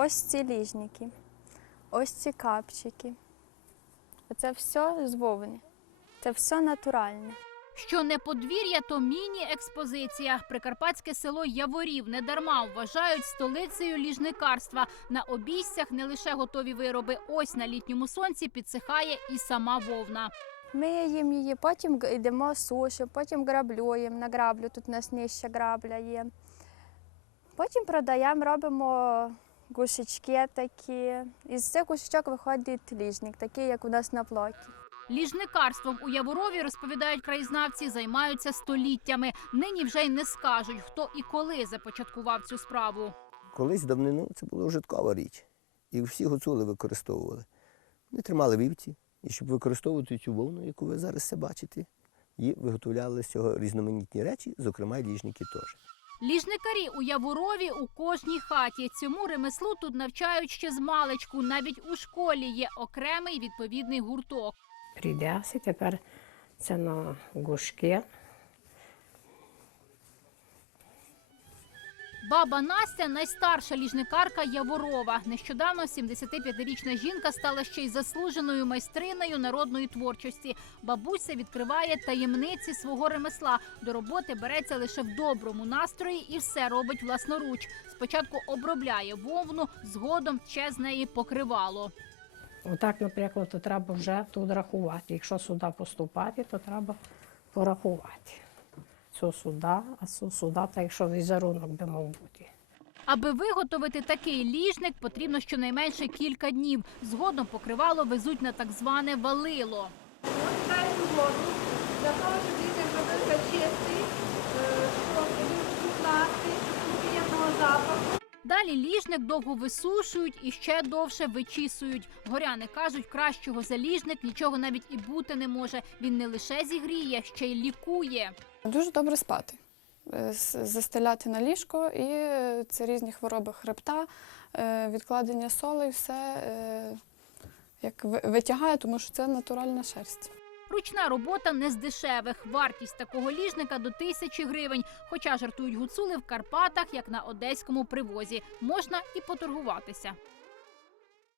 ось ці ліжники, ось ці капчики. Оце все з вовни. Це все натуральне. Що не подвір'я, то міні-експозиція. Прикарпатське село Яворів недарма вважають столицею ліжникарства. На обійстях не лише готові вироби. Ось на літньому сонці підсихає і сама вовна. Миємо її, потім йдемо сушимо, потім граблюємо. На граблю тут у нас нижча грабля є. Потім продаємо, робимо гушечки такі. Із цих гушечок виходить ліжник, такий, як у нас на плоті. Ліжникарством у Яворові розповідають краєзнавці, займаються століттями. Нині вже й не скажуть, хто і коли започаткував цю справу. Колись давнину це була ужиткова річ. І всі гуцули використовували. Вони тримали вівці, і щоб використовувати цю вовну, яку ви зараз все бачите, і виготовляли з цього різноманітні речі, зокрема й ліжники теж. Ліжникарі у Яворові у кожній хаті. Цьому ремеслу тут навчають ще з маличку. Навіть у школі є окремий відповідний гурток. Прийдеться тепер це на гушки. Баба Настя найстарша ліжникарка Яворова. Нещодавно 75-річна жінка стала ще й заслуженою майстринею народної творчості. Бабуся відкриває таємниці свого ремесла. До роботи береться лише в доброму настрої і все робить власноруч. Спочатку обробляє вовну, згодом тче з неї покривало. Отак, наприклад, то треба вже тут рахувати. Якщо сюди поступати, то треба порахувати. Це сюди, а сюди, так якщо візерунок би мав бути. Аби виготовити такий ліжник, потрібно щонайменше кілька днів. Згодом покривало везуть на так зване валило. Вмикаємо воду для того, щоб вітер зробився чистий, е, щоб він пухнастий, приємного запаху. Далі ліжник довго висушують і ще довше вичісують. Горяни кажуть, кращого за ліжник нічого навіть і бути не може. Він не лише зігріє, ще й лікує. Дуже добре спати, Е, застеляти на ліжко, і е, це різні хвороби хребта, е, відкладення солей, все як витягає, тому що це натуральна шерсть. Ручна робота не з дешевих. Вартість такого ліжника до тисячі гривень. Хоча жартують гуцули в Карпатах, як на одеському привозі, можна і поторгуватися.